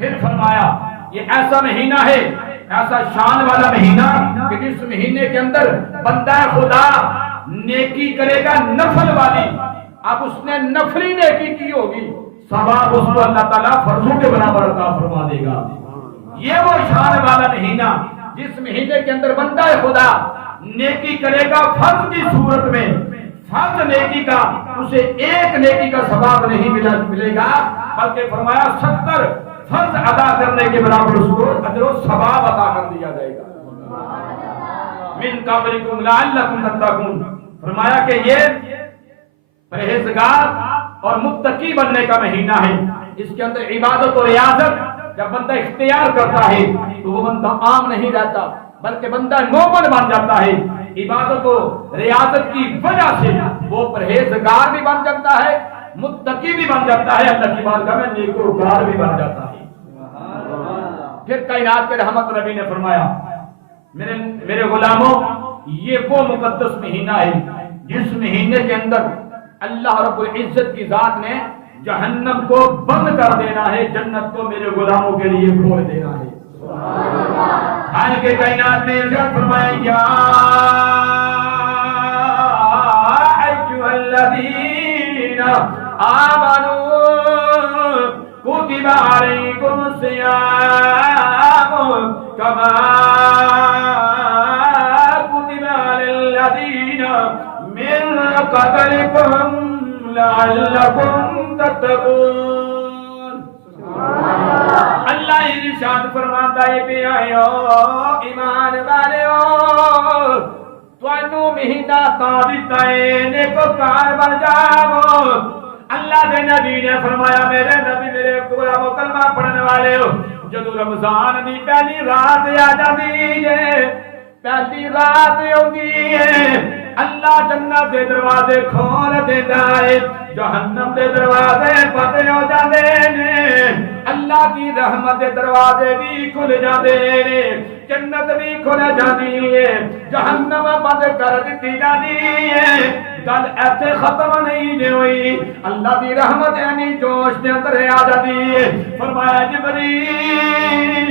फिर फरमाया ये ऐसा महीना है, ऐसा शान वाला महीना कि जिस महीने के अंदर बंदा खुदा नेकी करेगा नफल वाली, अब उसने नफली नेकी की होगी, सवाब उसको अल्लाह ताला फर्जों के बराबर अता फरमा देगा। ये वो शान वाला महीना जिस महीने के अंदर बंदा खुदा नेकी करेगा फर्ज की सूरत में, फर्ज नेकी का उसे एक नेकी का सवाब नहीं मिलेगा, बल्कि फरमाया 70 फर्ज अदा करने के बराबर उसको अजर व सवाब अता कर दिया जाएगा। मिन क़ब्लिकुम लअल्लकुम तत्तक़ून, फरमाया कि ये परहेजगार और मुत्तकी बनने का महीना है। इसके अंदर इबादत और रियाजत जब बंदा इख्तियार करता है तो वो बंदा आम नहीं रहता, बल्कि बंदा मोमिन बन जाता है। इबादत और रियाजत की वजह से वो परहेजगार भी बन जाता है, मुत्तकी भी बन जाता है, अल्लाह की बारगाह में नेकोकार भी बन जाता है। फिर कायनात के रहमत नबी ने फरमाया मेरे गुलामों, ये वो मुकद्दस महीना है जिस महीने के अंदर अल्लाह रब्बुल इज्जत की जात ने जहन्नम को बंद कर देना है, जन्नत को मेरे गुलामों के लिए खोल देना है। आज के कायनात ने इरशाद फरमाया या अय्युहल्लज़ीना आमनू कुतिबा अलैकुमुस्सियाम कमा कुतिबा अलल्लज़ीना मिन क़ब्लिकुम लअल्लकुम तत्तक़ून। अल्लाह इरशाद फरमाता है पे आयो ईमान वालेओ, तुहानू महीना ता दिता है नेकोकार बन जाओ। अल्लाह के नबी ने फरमाया मेरे नबी मेरे गुलामों कलमा पढ़ने वाले हो, जदों रमजान दी पहली रात आ जाती है, पहली रात आउंदी है, अल्लाह जन्नत के दरवाजे खोल देता है, जहन्नम के दरवाजे बंद हो जाते हैं, अल्लाह की रहमत के दरवाजे भी खुल जाते हैं, जन्नत भी खुल जाती है, जहन्नम बंद कर दी जाती है। गल ऐसे खत्म नहीं हुई, अल्लाह की रहमत यानी जोश के अंदर आ जाती है। फरमाया जिब्रील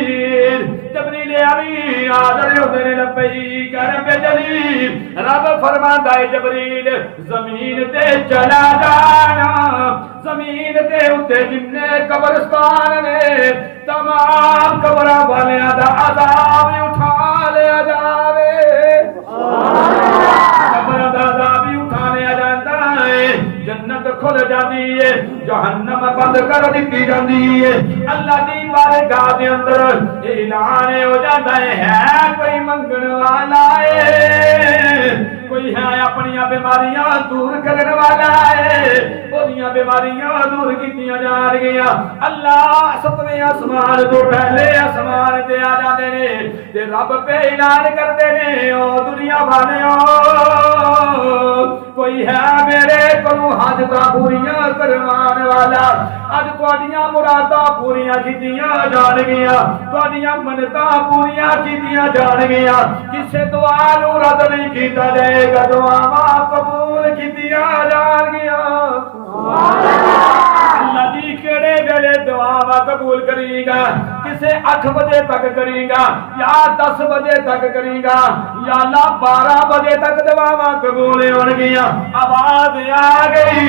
जिब्रील अली आदर होते लब्बई कर बेजली, रब फरमाता है जिब्रील जमीन ते चला जाना, जमीन ते उत्ते जिन्ने कब्रिस्तान ने तमाम कब्र वालियां दा अज़ाब उठा लिया जावे, कब्र दा अज़ाब उठा लिया जाता है, जन्नत खुल जाती है, जहन्नम बंद कर दी जाती है। अल्लाह की बारगाह के अंदर ऐलान हो जाता है कोई मंगण वाला है, कोई है अपनी बीमारियां दूर करने वाला है, ओदियां बीमारियां दूर कीतियां जा रही। अल्लाह 7वें आसमान तो पहले आसमान ते आ जाते ने ते रब पे ऐलान करते ने ओ दुनिया वालिओ, कोई है मेरे कोलों हाजतां पूरियां करवाने वाला, अज तुहाडियां मुरादां पूरियां कीतियां जाणगियां, तुहाडियां मन्नतां पूरियां कीतियां जाणगियां, किसे दुआ नूं रद्द नहीं कीता जाएगा, दुआवां कबूल कीतियां जाणगियां। अल्लाह जी केड़े वेले दुआवां कबूल करेगा, किसे 8 बजे तक करेगा या 10 बजे तक करेगा या अल्लाह 12 बजे तक दुआवां कबूल होणगियां। आवाज आ गई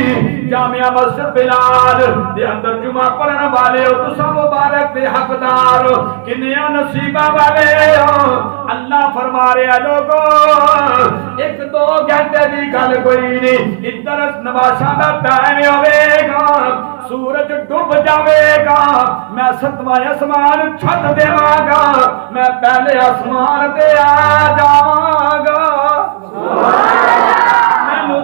जामिया मस्जिद बिलाल दे अंदर जुमा पढ़ने वाले हो, तुसा मुबारक दे हकदार हो, किन्ने नसीबा वाले हो। अल्लाह फरमा रहा लोगो 1-2 घंटे की गल कोई नहीं, इधर नवाशा का टाइम होवेगा, सूरज डूब जाएगा, मैं 7वां आसमान छत देवांगा, मैं पहले आसमान पे आ जावांगा।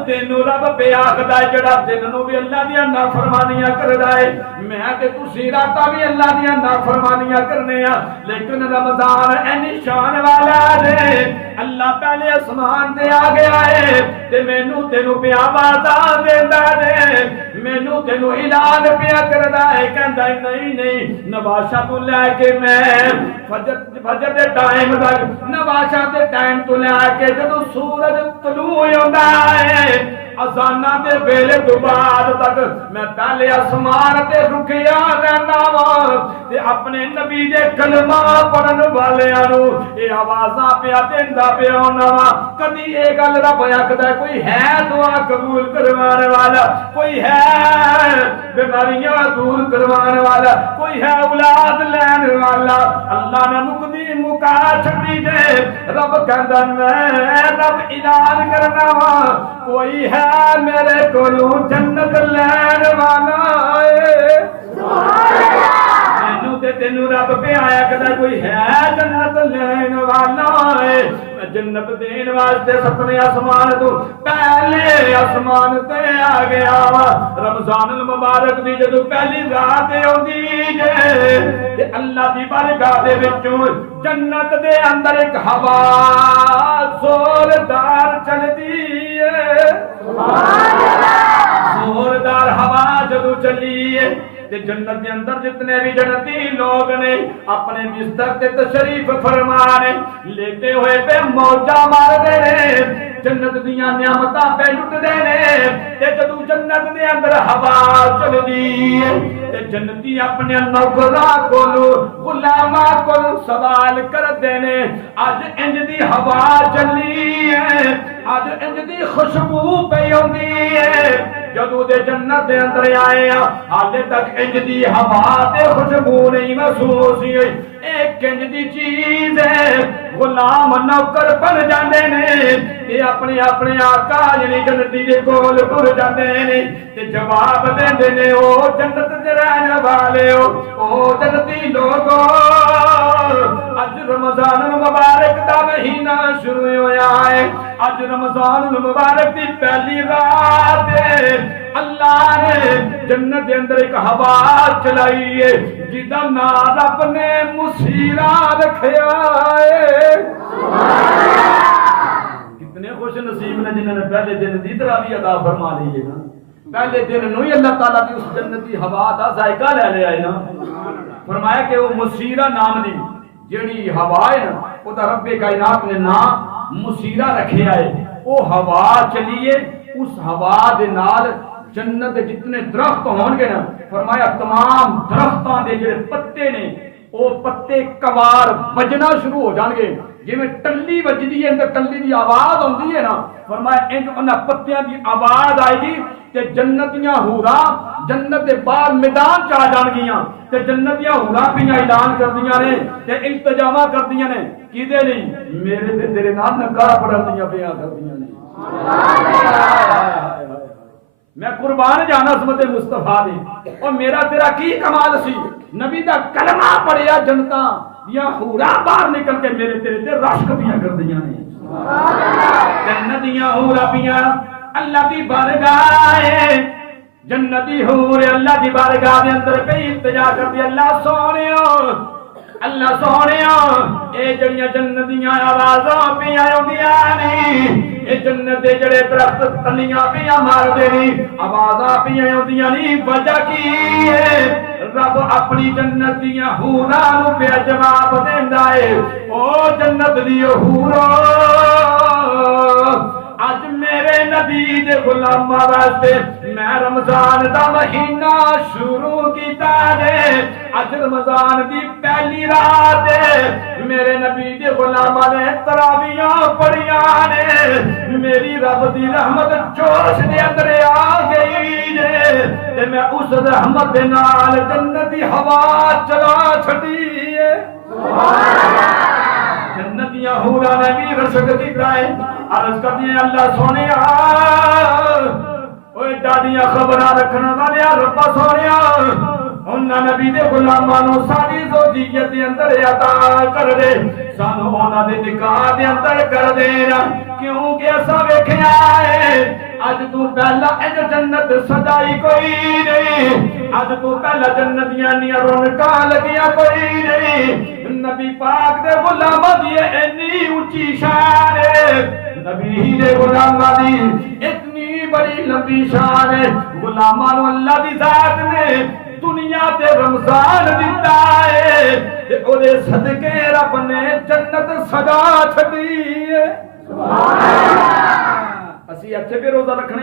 तेनू रब पे आखदा है जड़ा दिन नू भी अल्लाह दी नाफरमानियां करदा है, मैं ते तुसी रातां भी अल्लाह दी नाफरमानियां करने आ, लेकिन रमजान ऐनी शान वाला है, अल्लाह पहले आसमान ते आ गया है ते मैनू तेनू पे आवाज़ां देंदा है, मैनू तेनू ऐलान पिया करदा है, कहंदा नहीं नहीं नवाशा तो लैके मैं फजर दे टाइम तक, नवाशा दे टाइम तो लैके जदों सूरज तलू होंदा है अजाना दे वेले तो बाद तक मैं पहले आसमान ते रुकिया रहना वा, ते अपने नबी दे कलमा पढ़न वालियां नूं ये आवाज़ां पिया देंदा पिया होना वा। कदी ये गल रब आखदा कोई है दुआ कबूल करवाने वाला, कोई है बीमारियां दूर करवाने वाला, कोई है औलाद लैन वाला। अल्लाह ने मुकदी मुका छड़ी दे रब कहंदा मैं रब ऐलान करना वा कोई है मेरे कोलों जन्नत लैन वाला है। मैनू ते तेनू रब पे आया कदा कोई है जन्नत लैन वाला है। जन्नत देने वास्ते सतवें आसमान तो पहले आसमान ते आ गया वा। रमजान मुबारक दी जदों पहली रात आउंदी जे ते अल्लाह दी बारगाह दे विचों जन्नत दे अंदर एक हवा जोरदार चलदी है। सुभान अल्लाह। जोरदार हवा जदों चली है ते जन्नत के अंदर जितने भी जन्नती लोग ने अपने बिस्तर ते तशरीफ फरमाने लेते हुए पे मौजा मारदे ने, जन्नत दियां नियामतां पे लुटदे ने। ते जदों जन्नत दे अंदर हवा चलदी है ते जन्नती अपने नौकरां कोलों गुलामां कोलों सवाल करदे ने अज इंज दी हवा चली है, अज इंज दी खुशबू पई आउंदी है। जदों दे जन्नत दे अंदर आए हाले तक इंज दी हवा ते खुशबू नहीं महसूस हुई। एक इंज दी चीज है गुलाम नौकर बन जाते ने ते अपने अपने आका यानी जन्नती दे कोल टुर जाते ने ते जवाब देंदे ने ओ जन्नत दे रहने वाले ओ जन्नती लोगो अज रमजान मुबारक दा महीना शुरू होया है। अज रमजान मुबारक दी पहली रात है। अल्लाह ने जन्नत के अंदर एक हवा चलाई है जिदा नाम रब ने मुसीरा रखया है। कितने खुश नसीब ने जिन्होंने पहले दिन दी तरावी अदा फरमा ली है ना। पहले दिन नूं ही अल्लाह ताला की उस जन्नती हवा का जायका ले लिया है ना। फरमाया कि वो मुसीरा नाम दी जेड़ी हवा है ना उदा रब्बे कायनात ने नाम मुसीरा रखिया है। वो हवा चलीए उस हवा दे नाल जन्नत दे जितने दरख्त होंगे ना फरमाया तमाम दरख्तां दे जेड़े पत्ते ने वो पत्ते कवार बजना शुरू हो जाएंगे। जिवें टल्ली बजदी है अंदर टल्ली की आवाज आती है ना फरमाया इंज उन्हां पत्तियां की आवाज आएगी ते जन्नतियां हूरां जन्नत के बाहर मैदान च आ जाणगियां ते जन्नतियां हूरां पियां ऐलान करदियां ने ते इल्तजामा करदियां ने किदे लई मेरे ते तेरे नाल नकाह पढ़न दियां पियां करदियां ने। मैं कुर्बान जाना समते मुस्तफा ने और मेरा तेरा की कमाल सी नबी दा कलमा पढ़िया जनता या हूरा बाहर निकल के मेरे तेरे ते रश्क पियां कर दियां ने। जन्नतियां हूरा पियां अल्लाह दी बारगाह है। जन्नती हूर अल्लाह दी बारगाह दे अंदर पे इल्तिजा कर दी अल्लाह सोनिया ए जड़ियां जन्नतियां आवाज़ां पियां आउंदियां ने ए जन्नत दे जड़े दरख्त तलियां पियां मारदे ने आवाज़ां पियां आउंदियां ने वजह की है रब अपनी जन्नत दियां हूरां नूं पे जवाब देंदा है ओ जन्नत दी हूरो अज मेरे नबी दे गुलामां वास्ते मैं रमजान दा महीना शुरू कीता है। अज रमजान दी पहली रात मेरे नबी दे गुलामां ने तरावियां पढ़ियां ने मेरी रब दी रहमत जोश दे अंदर आ गई ते मैं उस रहमत दे नाल जन्नत दी हवा चला छड़ी है। जन्नतियां हूरां ने भी रसक दिता है अर्ज करदी अल्लाह सोनिया ओए दादियां खबरां रखने वाले रब्बा सोनिया उन्हां नबी दे गुलामां नूं सारी ज़ौजियत दे अंदर अता कर दे सानू उन्हां दे निकाह दे अंदर कर दे क्योंकि असां वेखिया है अज तू पहला इज जन्नत सजाई कोई नहीं अज तू पहला जन्नत दियां रौनकां लगियां कोई नहीं। नबी पाक दे गुलामां दी इन्नी ऊंची शान है नबी दे गुलामां दी इतनी बड़ी लंबी शान है गुलामां नूं अल्लाह दी जात ने दुनिया ते रमजान दिता है ते ओदे सदके रब ने जन्नत सजा छड़ी है। सुभान अल्लाह। असी अच्छे पे रोजा रखने